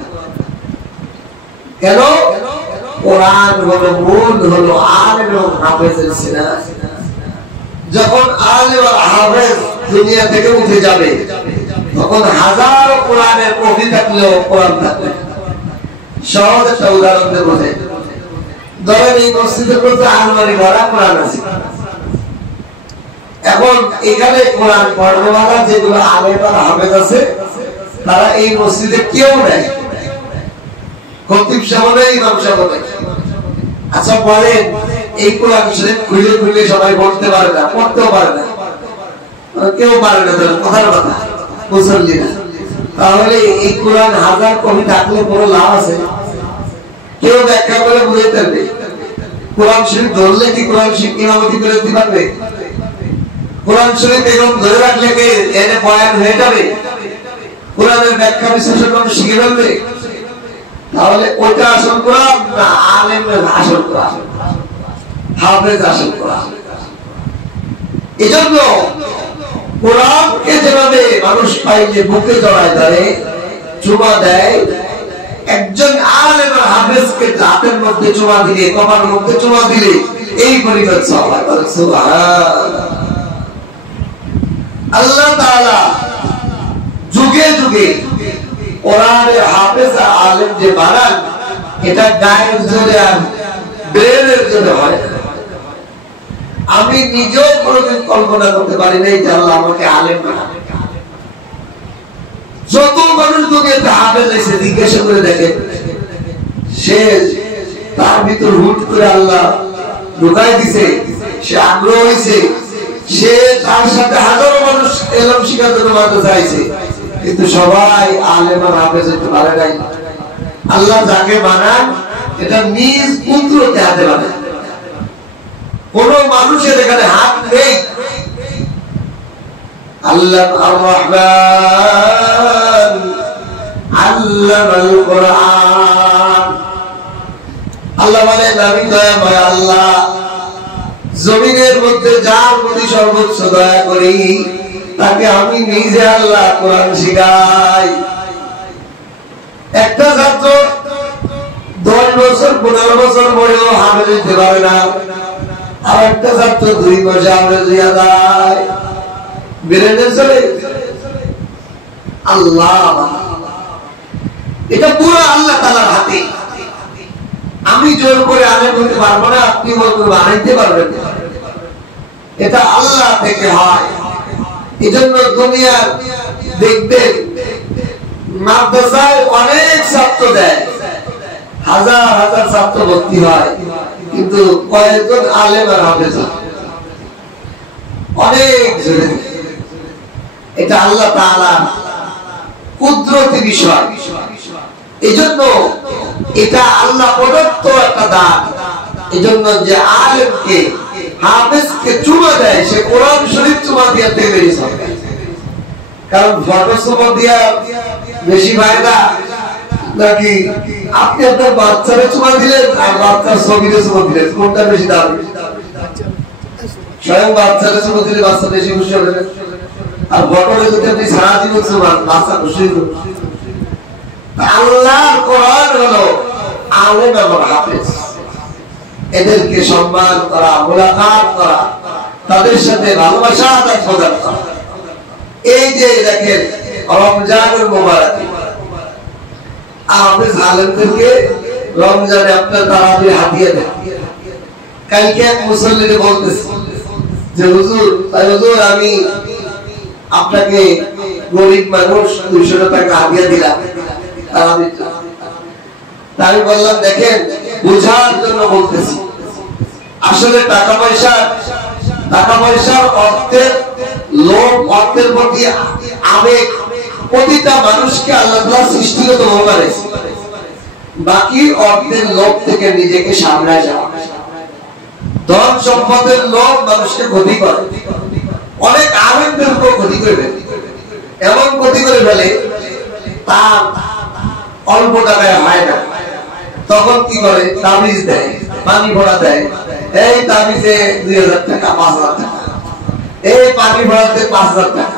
কেন? কোরআন হলো মূল, হলো আলেম এবং হাফেজের সিনা। যখন আলেম আর হাফেজ দুনিয়া থেকে উঠে যাবে, তখন হাজারো কোরআনের কপি থাকলেও কোরআন থাকবে। সহজ একটা উদাহরণ দেবো। ধরেন এই মসজিদের মধ্যে আলমারি ভরা কোরআন আছে। এখন এখানে কোরআন পড়নেওয়ালা যেগুলো আলেম আর হাফেজ আছে, তারা এই মসজিদে কেউ নেই, খতিব সাহেব নেই, ইমাম সাহেব নেই। আচ্ছা বলেন, এই কোরআন শরীফ খুলে খুলে সবাই পড়তে পারে না, পড়তেও পারে না, কেউ পারে না, কথার কথা মুসল্লি না। তাহলে এই কোরআন হাজার কপি থাকলে কোনো লাভ আছে? কেউ ব্যাখ্যা করে বুঝাইতে পারবে? কোরআন শরীফ ধরলে কি কোরআন শরীফ ইমামতি করে দিতে পারবে? কোরআন শরীফ এরকম ধরে রাখলে কি এনে বয়ান হয়ে যাবে? কোরআনের ব্যাখ্যা বিশ্লেষণ করে শিখে ফেলবে? তাহলে ওইটা আসল কোরআন না আলেমের আসল কোরআন, হাফেজ আসল কোরআন? এজন্য কোরআনকে যেভাবে মানুষ পাইলে বুকে জড়ায় ধরে, চুমা দেয়, একজন আলেম আর হাফেজকে হাতের মধ্যে চুমা দিলে, কপালের মধ্যে চুমা দিলে এই পরিমাণ সওয়াব হয়। সুবহানাল্লাহ। আল্লাহ তাআলা যুগে যুগে কোরআনের হাফেজ আর আলেম যে বানান, এটা গায়ের জোরে আর ব্রেনের জোরে হয়। আমি নিজেও কোনোদিন কল্পনা করতে পারি নাই যে আল্লাহ আমাকে আলেম বানাবে। যত মানুষ দুনিয়াতে হাফেজ হয়েছে জিজ্ঞাসা করে দেখেন, সে তার ভিতর হুট করে আল্লাহ ঢুকাই দিছে, সে আগ্রহ হয়েছে, সে তার সাথে হাজারো মানুষ এলম শিখার জন্য মাদ্রাসা চাইছে, কিন্তু সবাই আলেম আর হাফেজ হতে পারে নাই। আল্লাহ যাকে বানান এটা নিজ কুদরতে হাতে বানান, কোন মানুষের এখানে হাত নেই। আল্লাহ আর রহমান আল্লামাল কোরআন। আল্লাহ বলেন, আমি দয়াময় আল্লাহ, জমিনের মধ্যে যার প্রতি সর্বোচ্চ দয়া করি তাকে আমি নিজে আল্লাহ কোরআন শিখাই। একটা ছাত্র 10 বছর 15 বছর পরেও হাফেজ হতে পারে না, আর একটা ছাত্র 2 মাসে হাফেজ হয়ে যায়। বেরেনে চলে আল্লাহ, এটা পুরো আল্লাহ তাআলার হাতে। আমি জোর করে আলেম হতে পারবো না, আপনি বলতে বানাইতে পারবেন না, এটা আল্লাহ থেকে হয়। এজন্য দুনিয়ার দেখবেন মাদ্রাসায় অনেক ছাত্র দেয়, হাজার হাজার ছাত্র ভর্তি হয়, কিন্তু কয়েকজন আলেম আর হাফেজ অনেক জোরে। এটা আল্লাহ তাআলার কুদরতি বিষয়। এজন্য এটা আল্লাহ প্রদত্ত একটা দান। এজন্য যে আলেমকে হাফেজকে চুমা দেয়, সে কোরআন শরীফ চুমা দিয়ে বেরিয়ে যাবে। কারণ ফটো চুমা দিয়া বেশি ফায়দা নাকি আপনি আপনার বাচ্চারে চুমা দিলেন আর বাচ্চার ছবিতে চুমা দিলেন, কোনটা বেশি দাম? স্বয়ং বাচ্চারে চুমা দিলে বাচ্চা বেশি খুশি হবে, আর ফটোরে যদি আপনি সারা জীবন চুমান বাচ্চা খুশি হবে। আল্লাহর কোরআন হলো আলেম এবং হাফেজ, এদেরকে সম্মান করা, মোলাকাত করা, তাদের সাথে ভালোবাসা আদান প্রদান করা। এই যে দেখেন রমজানুল মুবারক, হাফেজ আলেমদেরকে রমজানে আপনার তারাবির হাদিয়া দেন। কালকে এক মুসল্লিকে বলতেছে যে হুজুর আমি আপনাকে গরিব মানুষ 200 টাকা হাদিয়া দিলাম তারাবির। আমি বললাম দেখেন বোঝার জন্য বলতেছি, আসলে টাকা পয়সার অর্থের লোভ, অর্থের প্রতি আবেগ প্রতিটা মানুষকে আল্লাহ তাআলা সৃষ্টিগত ভাবে বাকি অর্ধেক লোভ থেকে নিজেকে সামলায় যাওয়া। ধন সম্পদের লোভ মানুষকে ক্ষতি করে, অনেক আনন্দের উপর ক্ষতি করবে, এমন ক্ষতি করে ফেলে তার অল্প টাকায় হয় না। তখন কি করে? তাবিজ দেয়, পানি ভরা দেয়। এই তাবিজে 2000 টাকা, 5000 টাকা, এই পানি ভরাতে 5000 টাকা।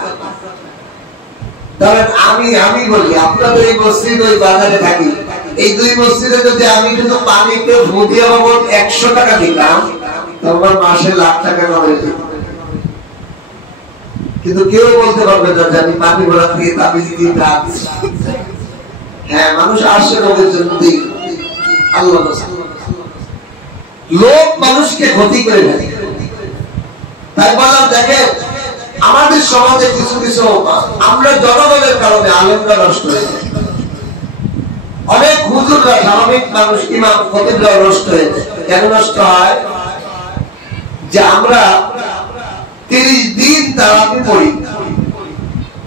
ধরেন আমি বলি, আপনাদের এই মসজিদ ওই বাজারে থাকি, এই দুই মসজিদে যদি আমি কিন্তু পানিতে ভুদিয়া বাবদ 100 টাকা দিতাম, তখন মাসে লাখ টাকা কামাই যেত। কিন্তু কেউ বলতে পারবে না যে আমি পানি ভরা থেকে তাবিজ দিয়ে কাজ। হ্যাঁ, মানুষ আসে লোকের জন্য দিই। আল্লাহ লোক মানুষকে ক্ষতি করে ফেলে। তাই বললাম, দেখেন আমাদের সমাজে কিছু কিছু আমরা জনগণের কারণে আলেমরা নষ্ট হয়ে যায়। অনেক হুজুররা, স্বাভাবিক মানুষ, ইমাম খতিবরা নষ্ট হয়ে যায়। কেন নষ্ট হয়? যে আমরা 30 দিন তারাবি পড়ি,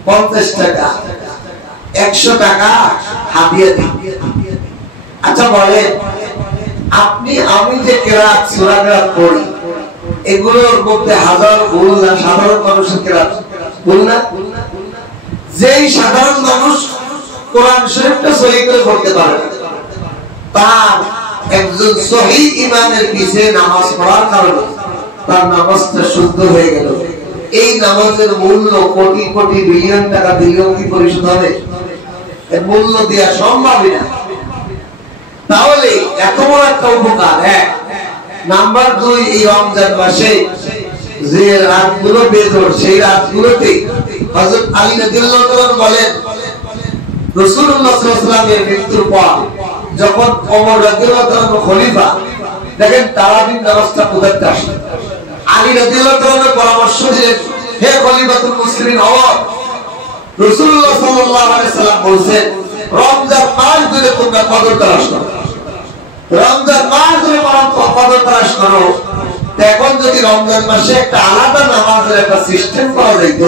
50 টাকা 100 টাকা হাদিয়া দিই। আচ্ছা বলেন, আমি যে কেরাত সূরা কেরাত পড়ি, এগুলোর মধ্যে হাজার ভুল না? সাধারণ মানুষের কেরাত ভুল না? যেই সাধারণ মানুষ কোরআন শরীফটা সহি করে পড়তে পারে, তার একজন সহিহ ইমামের পিছে নামাজ পড়ার কারণে তার নামাজটা শুদ্ধ হয়ে গেল। এই নামাজের মূল্য কোটি কোটি বিলিয়ন টাকা দিলেও কি পরিশোধ হবে? এর মূল্য দেওয়া সম্ভবই না। তাহলে এত বড় একটা উপকার। এক নাম্বার 2, এই রমজান মাসে যে রাতগুলো বেজোর, সেই রাতগুলোতে হযরত আলী রাদিয়াল্লাহু তাআলা বলেন, রাসূলুল্লাহ সাল্লাল্লাহু আলাইহি ওয়াসাল্লামের মৃত্যুর পর যখন ওমর রাদিয়াল্লাহু তাআলা খলিফা, দেখেন তারাবির নামাজটা কোথায় আসে। আলী রাদিয়াল্লাহু তাআলা পরামর্শ দিলেন, হে খলিফাতুল মুসলিমিন ওমর, রাসূলুল্লাহ সাল্লাল্লাহু আলাইহি ওয়াসাল্লাম বলেছেন রমজান মাস ধরে তোমরা কদর তালাশ করো, রমজান মাস ধরে কদর তালাশ করো। এখন যদি রমজান মাসে একটা আলাদা নামাজের একটা সিস্টেম করা যেত,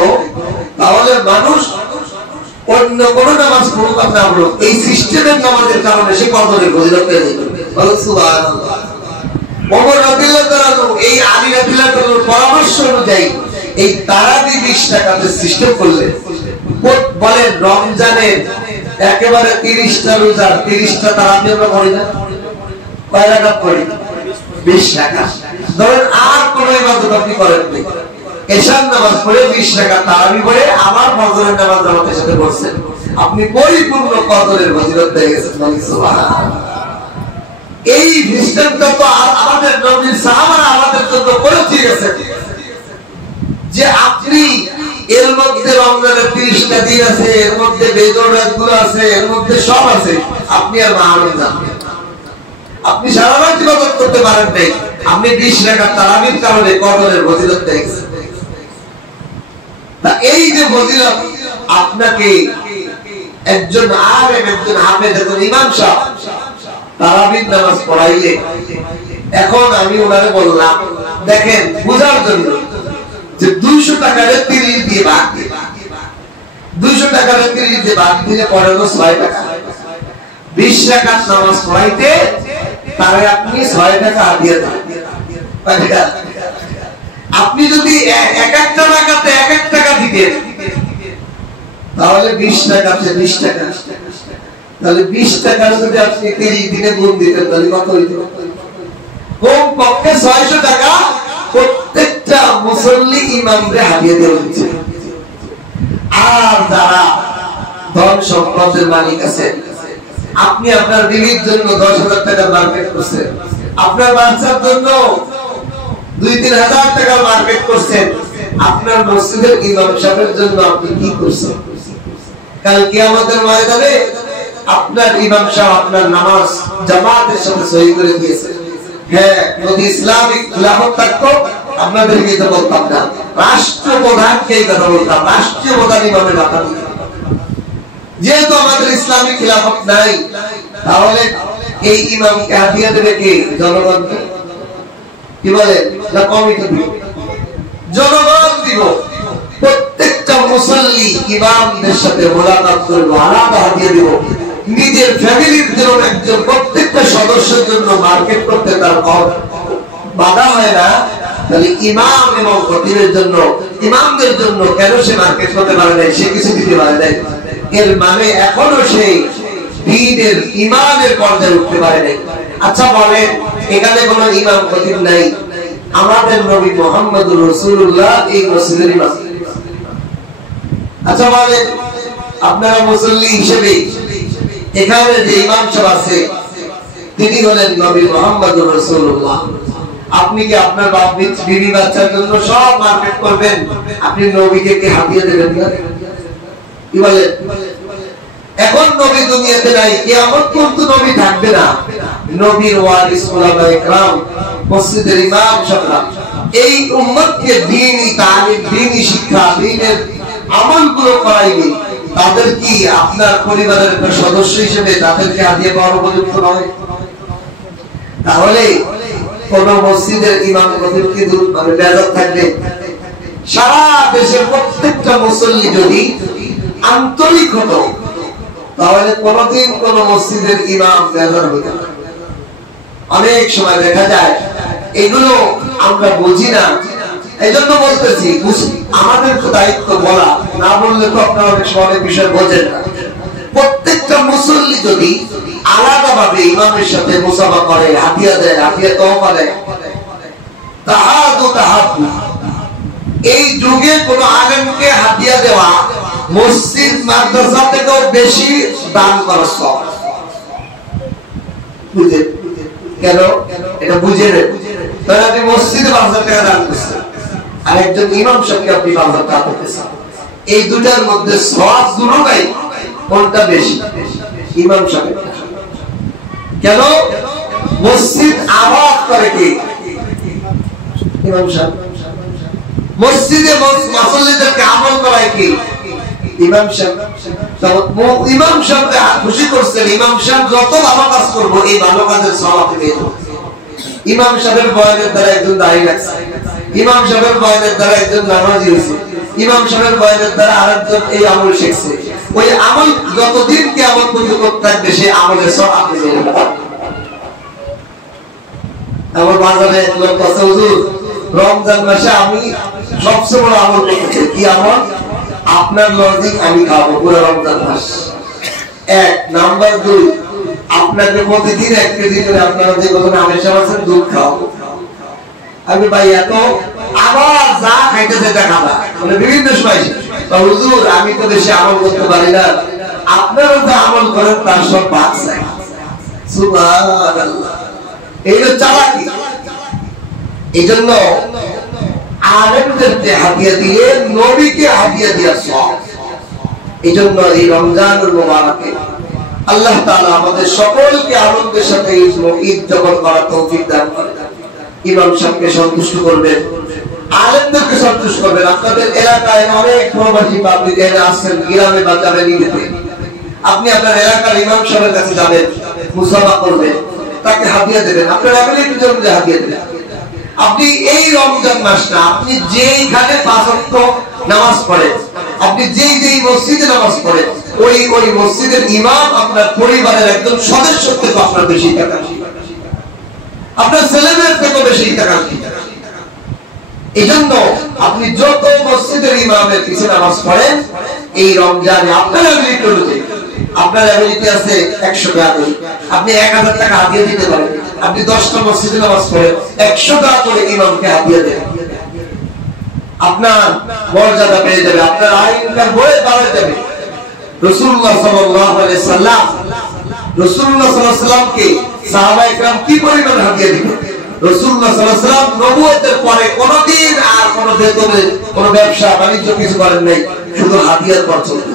তাহলে মানুষ অন্য কোন নামাজ পড়ুক না পড়ুক, এই সিস্টেমের নামাজের কারণে সে কদরের ফজিলত পেয়ে যেত। সুবহানাল্লাহ। ওমর রাদিয়াল্লাহু তাআলা এই আলী রাদিয়াল্লাহু তাআলার পরামর্শ অনুযায়ী এই তারাবি 20 টাকাতে সিস্টেম করলেন। বলেন রমজানের একেবারে 30টা রোজা, 30টা তারাবি আমরা পড়ি না? কয় টাকা পড়ি? 20 টাকা। ধরেন আর কোন ইবাদত আপনি করেন না, এশার নামাজ পড়ে 20 টাকা তারাবি পড়ে আবার ফজরের নামাজ জামাতের সাথে পড়ছেন, আপনি পরিপূর্ণ কদরের ফজিলত পেয়ে গেছেন। সুবহানাল্লাহ। এই সিস্টেমটা তো আমাদের নবীর সাহাবারা আমাদের জন্য করে দিয়ে গেছেন, যে আপনি এর মধ্যে রমজানের 30টা দিন আছে, এর মধ্যে বেজোর রাতগুলো আছে, এর মধ্যে সব আছে, আপনি আর মাহরুম না। আপনি সারা রাত ইবাদত করতে পারেন নাই, আপনি 20 টাকা তারাবির কারণে কদরের ফজিলত পেয়েছেন। তা এই যে ফজিলত আপনাকে একজন আলেম, একজন হাফেজ, একজন ইমাম সাহেব তারাবির নামাজ পড়াইলে, এখন আমি ওনারে বললাম, দেখেন বুঝার জন্য যে 200 টাকার 30 দিয়ে ভাগ দিয়ে, 200 টাকার 30 দিয়ে ভাগ দিলে পড়ে হলো 6 টাকা। 20 টাকার নামাজ পড়াইতে তাহলে আপনি 6 টাকা দিয়ে দেন। আপনি যদি এক একটা টাকাতে 1 টাকা দিতেন, তাহলে 20 টাকাতে 20 টাকা, তাহলে 20 টাকার যদি আপনি 30 দিনে গুণ দিতেন, তাহলে কত হইত? কমপক্ষে 600 টাকা প্রত্যেকটা মুসল্লি ইমামরে হাদিয়া দেওয়া হচ্ছে। আর যারা ধন সম্পদের মালিক আছেন, আপনি আপনার বিবির জন্য 10,000 টাকার মার্কেট করছেন, আপনার বাচ্চার জন্য 2-3 হাজার টাকার মার্কেট করছেন, আপনার মসজিদের ইমাম সাহেবের জন্য আপনি কি করছেন? কাল কিয়ামতের ময়দানে আপনার ইমাম সাহেব আপনার নামাজ জামাতের সাথে সহি করে দিয়েছে। হ্যাঁ, যদি ইসলামিক খিলাফত থাকতো আপনাদেরকে তো বলতাম না, রাষ্ট্রপ্রধানকে এই কথা বলতাম, রাষ্ট্রীয় প্রধান ইমামের কথা বলতাম। যেহেতু আমাদের ইসলামিক খিলাফত নাই, তাহলে এই ইমামকে হাদিয়া দেবে কে? জনগণকে। কি বলে না? কমিটি দিব, জনগণ দিব। প্রত্যেকটা মুসল্লি ইমামদের সাথে মোলাকাত করবো, আলাদা হাদিয়া দিব। নিজের ফ্যামিলির জন্য একজন প্রত্যেকটা সদস্যের জন্য মার্কেট করতে তার বাধা হয় না, তাহলে ইমাম এবং খতিবের জন্য, ইমামদের জন্য কেন সে মার্কেট করতে পারে নাই, সে কিছু দিতে পারে নাই? এর মানে এখনো সেই দ্বীনের ইমামের পর্যায়ে উঠতে পারে নাই। আচ্ছা বলেন, এখানে কোনো ইমাম খতিব নাই, আমাদের নবী মুহাম্মদুর রাসূলুল্লাহ এই মসজিদের ইমাম। আচ্ছা বলেন, আপনারা মুসল্লি হিসেবে এখানে যে ইমাম সাহেব আছে তিনি হলেন নবী মুহাম্মদুর রাসূলুল্লাহ। আপনি কি আপনার বাপ বিবি বাচ্চার জন্য সব মার্কেট করবেন? আপনি নবীকে কি হাতিয়ে দেবেন না? কি বলেন? এখন নবী দুনিয়াতে নাই, কিয়ামত পর্যন্ত নবী থাকবে না। নবীর ওয়ারিস উলামায়ে কেরাম, মসজিদের ইমাম সাহেবরা এই উম্মতকে দ্বীনি তালিম, দ্বীনি শিক্ষা, দ্বীনের আমলগুলো করাইবে। তাদের কি আপনার পরিবারের একটা সদস্য হিসেবে তাদেরকে হাতিয়ে পাওয়ার উপযুক্ত নয়? তাহলে কোন মসজিদের ইমাম খতিব কি মানে বেজাত থাকবে? সারা দেশের প্রত্যেকটা মুসল্লি যদি আন্তরিক হতো তাহলে কোনদিন কোন মসজিদের ইমাম বেজাত হতো না। অনেক সময় দেখা যায় এগুলো আমরা বুঝি না, এই জন্য বলতেছি আমাদের তো দায়িত্ব বলা, না বললে তো আপনারা অনেক সময় বিষয় বোঝেন না। প্রত্যেকটা মুসল্লি যদি আলাদাভাবে ইমামের সাথে মুসাফা করে, হাতিয়া দেয়, হাতিয়া তওবা দেয়, তাহাদু তাহাবু, এই যুগে কোন আলেমকে হাতিয়া দেওয়া মসজিদ মাদ্রাসা থেকেও বেশি দান করা সওয়াব। বুঝে কেন? এটা বুঝে নেন। তাহলে আপনি মসজিদে ৫০০০ টাকা দান করছেন, আর একজন ইমাম সাহেবকে আপনি ৫০০০ টাকা করতেছেন, এই দুটার মধ্যে সওয়াব দুটোই কোনটা বেশি? ইমাম সাহেব। কেন? মসজিদ আবাদ করে কে? ইমাম সাহেব। মসজিদে মুসল্লিদেরকে আমল করায় কে? ইমাম সাহেব। ইমাম সাহেবকে খুশি করছেন, ইমাম সাহেব যত ভালো কাজ করবো এই ভালো কাজের সওয়াব পেয়ে যাবে। ইমাম সাহেবের বয়ানের দ্বারা একজন দাঁড়িয়ে রাখছে, ইমাম সাহেবের বয়ানের দ্বারা একজন নামাজি হয়েছে, ইমাম সাহেবের বয়ানের দ্বারা আরেকজন এই আমল শিখছে। ওই আমল যতদিন কি আমল পর্যন্ত করতে থাকবে সে আমলের সওয়াব পেয়ে যাবে। আমার বাজারে লোক আছে, হুজুর রমজান মাসে আমি সবচেয়ে বড় আমল করতেছি। কি আমল? আপনার লজিক আমি খাবো পুরো রমজান মাস। এক নাম্বার ২, আপনাকে প্রতিদিন ১ কেজি করে আপনারা যে কত আমেশা আছেন দুধ খাওয়াবো। আমি ভাই এত আবার যা খাইতে যেতে খাবা, মানে বিভিন্ন সময় হুজুর আমি তো বেশি আমল করতে পারি না, আপনারা যে আমল করেন তার সব ভাগ চাই। সুবহানাল্লাহ, এই হলো চালাকি। এই জন্য আলেমদেরকে হাদিয়া দিয়ে নবীকে হাদিয়া দেওয়া সওয়াব। এই জন্য এই রমজানুল মুবারকে আল্লাহ তাআলা আমাদের সকলকে আনন্দের সাথে ঈদ যাপন করার তৌফিক দান করেন। ইমাম সাহেবকে সন্তুষ্ট করবেন, আলেমদেরকে সন্তুষ্ট করবেন। আপনাদের এলাকায় অনেক প্রবাসী পাবলিক এনে আসছেন, গ্রামে বা যাবেন ঈদেতে, আপনি আপনার এলাকার ইমাম সাহেবের কাছে যাবেন, মুসাফা করবেন, তাকে হাদিয়া দেবেন, আপনার এবিলিটির জন্য হাদিয়া দেবেন। আপনি এই রমজান মাসটা আপনি যেইখানে ৫ ওয়াক্ত নামাজ পড়েন, আপনি যেই মসজিদে নামাজ পড়েন, ওই মসজিদের ইমাম আপনার পরিবারের একজন সদস্য থেকে আপনার বেশি টাকা, আপনার ছেলেমেয়ের থেকে বেশি টাকা। এই জন্য আপনি যত মসজিদের ইমামের পিছনে নামাজ পড়েন এই রমজানে আপনার এবিলিটি অনুযায়ী, আপনার এবিলিটি আছে ১০০ টাকা, আপনি ১০০০ টাকা হাদিয়া দিতে পারেন। আপনি ১০টা মসজিদে নামাজ পড়েন, ১০০ টাকা করে ইমামকে হাদিয়া দেন, আপনার মর্যাদা বেড়ে যাবে, আপনার আয় ইনকাম বয়ে বাড়ে যাবে। রাসূলুল্লাহ সাল্লাল্লাহু আলাইহি সাল্লাম, রাসূলুল্লাহ সাল্লাল্লাহু আলাইহি সাল্লামকে সাহাবায়ে কেরাম কি পরিমাণ হাদিয়া দিতেন। রাসূলুল্লাহ সাল্লাল্লাহু আলাইহি সাল্লাম নবুয়তের পরে কোনদিন আর কোন বেতনে কোন ব্যবসা বাণিজ্য কিছু করেন নাই, শুধু হাদিয়ার পর চলতেন।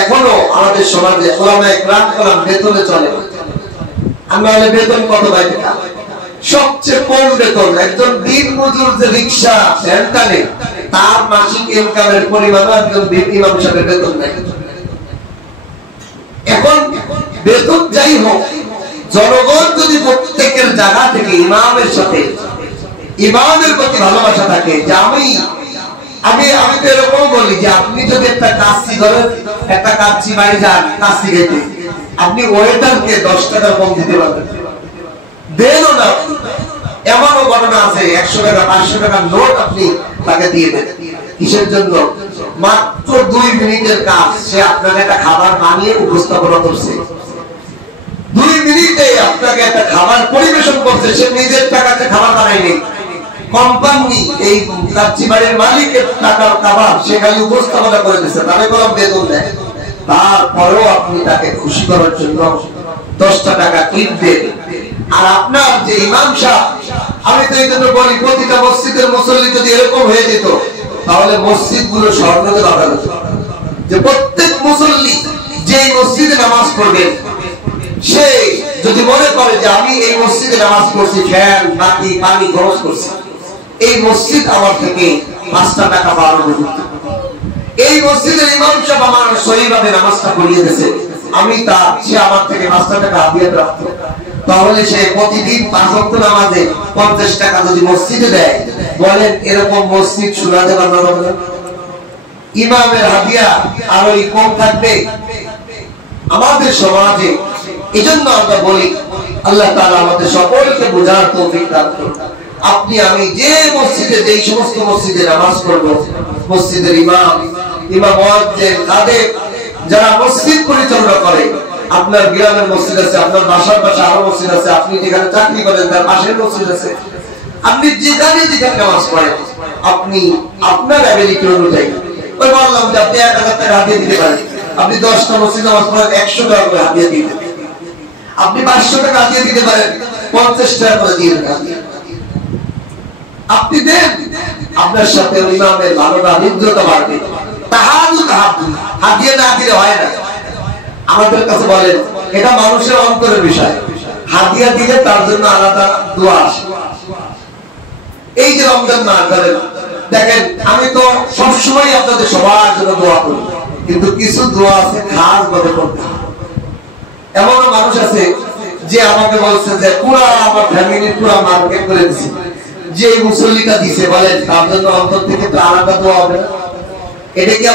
এখনো আমাদের সমাজে ওলামায়ে কেরাম বেতনে চলে। আমরা বেতন কত পাই? সবচেয়ে কম বেতন একজন দিন মজুর যে রিকশা ভ্যান টানে তার মাসিক ইনকামের পরিমাণ একজন ইমাম সাহেবের বেতন নেয়। এখন বেতন যাই হোক, জনগণ যদি প্রত্যেকের জায়গা থেকে ইমামের সাথে ইমামের প্রতি ভালোবাসা থাকে, যে আমি তো এরকম বলি যে আপনি যদি একটা কাচ্চি ধরেন, একটা কাচ্চি বাড়ি যান কাচ্চি খেতে, আপনি ওয়েটারকে 10 টাকা কম দিতে পারবেন, দেনও না। এমনও ঘটনা আছে 100 টাকা 500 টাকার নোট আপনি তাকে দিয়ে দেন। কিসের জন্য? মাত্র 2 মিনিটের কাজ, সে আপনাকে একটা খাবার বানিয়ে উপস্থাপনা করছে। 2 মিনিটে আপনাকে একটা খাবার পরিবেশন করছে, সে নিজের টাকাতে খাবার বানায়নি। কোম্পানি এই কাচ্চি বাড়ির মালিকের টাকার খাবার সে খালি উপস্থাপনা করে দিচ্ছে, তাহলে কোনো বেতন দেয়। তারপরেও আপনি তাকে খুশি করার জন্য 10 টাকা টিপ দেন। আর আপনার যে ইমাম সাহেব, আমি তো এই জন্য বলি প্রতিটা মসজিদের মুসল্লি যদি এরকম হয়ে যেত তাহলে মসজিদগুলো স্বর্ণতে বাঁধা যেত। যে প্রত্যেক মুসল্লি যে মসজিদে নামাজ পড়বেন, সে যদি মনে করে যে আমি এই মসজিদে নামাজ পড়ছি, ফ্যান বাতি পানি খরচ করছি, এই মসজিদ আমার থেকে 5 টাকা বাড়ানো, এই মসজিদের ইমাম সাহেব আমার সহিভাবে নামাজটা পড়িয়ে দিয়েছে, আমি সে আমার থেকে 5 টাকা হাদিয়া প্রাপ্ত, তাহলে সে প্রতিদিন 5 ওয়াক্ত নামাজে 50 টাকা যদি মসজিদে দেয়, বলেন এরকম মসজিদ সুরাতে বানানো হবে না? ইমামের হাদিয়া আরো কম থাকবে আমাদের সমাজে। এজন্য আমরা বলি আল্লাহ তাআলা আমাদের সকলকে বোঝার তৌফিক দান করুন। আপনি আমি যে মসজিদে, যেই সমস্ত মসজিদে নামাজ পড়ব, মসজিদের ইমাম মুয়াজ্জিন কাদের যারা মসজিদ পরিচালনা করে, আপনার গ্রামের মসজিদ আছে, আপনার বাসার পাশে আরো মসজিদ আছে, আপনি যেখানে চাকরি করেন তার পাশের মসজিদ আছে, আপনি যেখানে যেখানে নামাজ পড়েন, আপনি আপনার অ্যাবিলিটি অনুযায়ী, ওই বললাম যে আপনি 1000 টাকা হাতিয়ে দিতে পারেন, আপনি 10টা মসজিদ নামাজ পড়েন 100 টাকা করে হাতিয়ে দিতে, আপনি 500 টাকা হাতিয়ে দিতে পারেন, 50 টাকা করে দিয়ে দেন, আপনি দেন, আপনার সাথে ইমামের ভালোটা মিত্রতা বাড়বে। হাতিয়ে না দিলে হয় না। আমাদের কাছে বলেন এটা মানুষের অন্তরের বিষয়, হাদিয়া দিলে তার জন্য আলাদা দোয়া আসে। এই যে রমজান মাস ধরেন, দেখেন আমি তো সবসময় আপনাদের সবার জন্য দোয়া করি, কিন্তু কিছু দোয়া আছে খাস ভাবে করতে হবে। এমনও মানুষ আছে যে আমাকে বলছে যে পুরা আমার ফ্যামিলি পুরা মার্কেট করে দিচ্ছে, যে মুসল্লিটা দিছে বলেন তার জন্য অন্তর থেকে তো আলাদা দোয়া হবে। এটাকে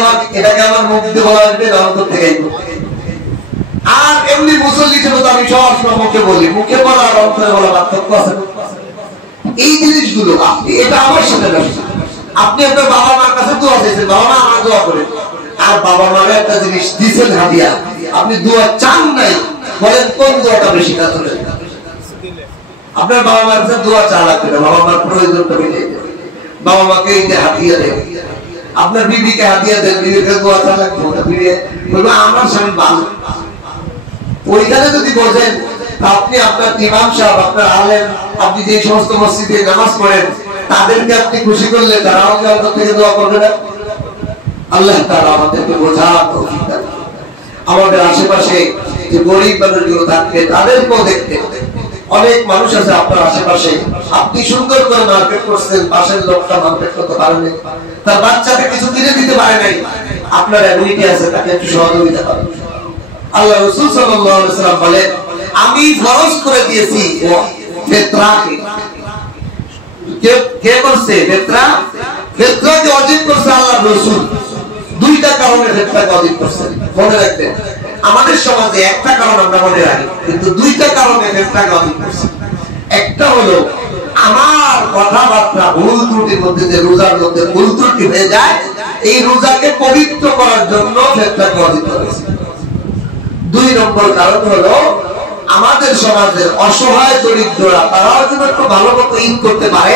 আমার মুখ দিয়ে বলা হবে না, অন্তর থেকে। আর এমনি মুসল্লি হিসেবে তো আমি সবসময় মুখে বলি, মুখে বলা আর অন্তরে বলা পার্থক্য আছে। এই জিনিসগুলো আপনি, এটা আমার সাথে ব্যবসা। আপনি আপনার বাবা মার কাছে দোয়া চাইছেন, বাবা মা আমার দোয়া করে, আর বাবা মার একটা জিনিস দিচ্ছেন হাদিয়া, আপনি দোয়া চান নাই, বলেন কোন দোয়াটা বেশি কাজ করে? আপনার বাবা মার কাছে দোয়া চা লাগবে না, বাবা মার প্রয়োজনটা মিটে যাবে। বাবা মাকে এই যে হাদিয়া দেন, আপনার বিবিকে হাদিয়া দেন, বিবিকে দোয়া চা লাগবে না, বিবি বলবে আমার স্বামী ভালো। ওইখানে যদি বোঝেন আপনি আপনার ইমাম সাহেব, আপনার আলেম, আপনি যে সমস্ত মসজিদে নামাজ পড়েন তাদেরকে আপনি খুশি করলে তারাও কি অন্তর থেকে দোয়া করবে না? আল্লাহ তাআলা আমাদেরকে বোঝার তৌফিক দান করুন। আমাদের আশেপাশে যে গরিব মানুষগুলো থাকবে তাদেরকেও দেখতে, অনেক মানুষ আছে আপনার আশেপাশে, আপনি সুন্দর করে মার্কেট করছেন, পাশের লোকটা মার্কেট করতে পারেনি, তার বাচ্চাকে কিছু কিনে দিতে পারে নাই, আপনার অ্যাবিলিটি আছে, তাকে একটু সহযোগিতা করুন। আল্লাহ রাসূল সাল্লাল্লাহু আলাইহি ওয়াসাল্লাম বলেন আমি ফরজ করে দিয়েছি ফিতরাকে। কে করছে? ফিতরাকে ওয়াজিব করছে আল্লাহর রাসূল। 2টা কারণে ফিতরাকে ওয়াজিব করছে, মনে রাখবেন। আমাদের সমাজে একটা কারণ আমরা মনে রাখি, কিন্তু 2টা কারণে ফিতরাকে ওয়াজিব করছে। একটা হলো আমার কথাবার্তা ভুল ত্রুটির মধ্যে, যে রোজার মধ্যে ভুল ত্রুটি হয়ে যায়, এই রোজাকে পবিত্র করার জন্য ফিতরাকে ওয়াজিব করেছে। 2 নম্বর কারণ হলো আমাদের সমাজের অসহায় দরিদ্ররা, তারাও যেন একটু ভালো মতো ঈদ করতে পারে,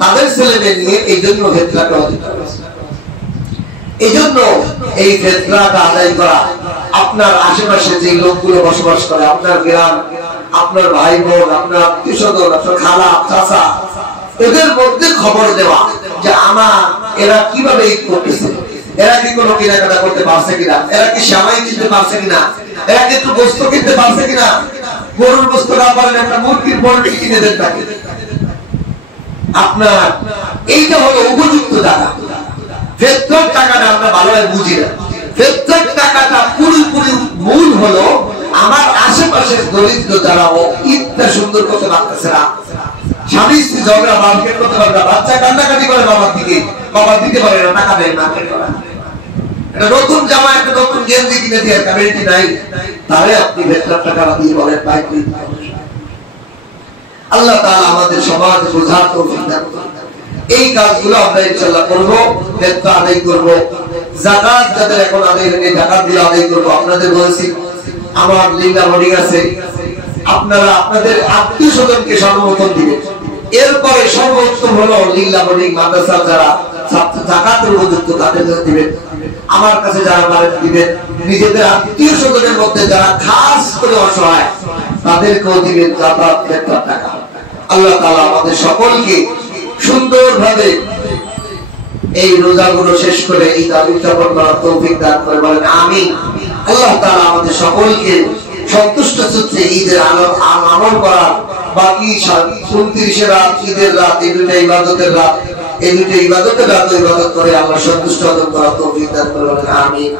তাদের ছেলেমেয়ে নিয়ে এই জন্য ফিতরাটা ওয়াজিব করেছে। এই জন্য এই ফিতরাটা আদায় করা, আপনার আশেপাশে যে লোকগুলো বসবাস করে, আপনার গ্রাম, আপনার ভাই বোন, আপনার আত্মীয় স্বজন, আপনার খালা চাচা, এদের মধ্যে খবর দেওয়া যে আমার এরা কিভাবে ঈদ করতেছে, এরা কি কোনো কেনাকাটা করতে পারছে কিনা, এরা কি সেমাই কিনতে পারছে কিনা, এরা কি একটু গোস্ত কিনতে পারছে কিনা, গরুর গোস্ত না পারেন একটা মুরগির পোল্ট্রি কিনে দেন তাকে। আপনার এইটা হলো উপযুক্ত টাকা। ফিতরার টাকাটা আমরা ভালোভাবে বুঝি না। ফিতরার টাকাটা পুরোপুরি মূল হলো আমার আশেপাশের দরিদ্র যারা ঈদটা সুন্দর করতে পারতেছে না, স্বামী স্ত্রী ঝগড়া, মার্কেট করতে পারে না, বাচ্চা কান্নাকাটি করে বাবার দিকে, বাবা দিতে পারে না, টাকা দেয় না, একটা নতুন জামা, একটা নতুন গেঞ্জি কিনে দিয়ে কমিউনিটি নাই, তাহলে আপনি বেতন টাকা দিয়ে বলেন ভাই আল্লাহ তাআলা আমাদের সমাজ বোঝার তৌফিক দান করুন। এই কাজগুলো আমরা ইনশাআল্লাহ করব, বেতন আদায় করব, যাকাত যাদের এখন আদায় হয়নি যাকাত দিয়ে আদায় করব। আপনাদের বলেছি আমার লিঙ্গা হোর্ডিং আছে, আপনারা আপনাদের আত্মীয় স্বজনকে সম্বোধন দিবেন। এরপরে সর্বোত্তম হলো লিঙ্গা হোর্ডিং মাদ্রাসা যারা যাকাতের উপযুক্ত তাদেরকে দিবেন, আমার কাছে যারা মারেন দিবেন, নিজেদের আত্মীয় স্বজনের মধ্যে যারা খাস করে অসহায় তাদেরকেও দিবেন যাতায়াত বেতন টাকা। আল্লাহ তাআলা আমাদের সকলকে সুন্দরভাবে এই রোজাগুলো শেষ করে এই দাবি উদযাপন করার তৌফিক দান করে বলেন আমিন। আল্লাহ তাআলা আমাদের সকলকে সন্তুষ্ট চিত্তে ঈদের আমল করার, বাকি 29 রাত ঈদের রাত, এই দুটো ইবাদতের রাত, এই দুটো ইবাদতের রাত ইবাদত করে আল্লাহ সন্তুষ্ট করার তৌফিক দান করে বলেন আমিন।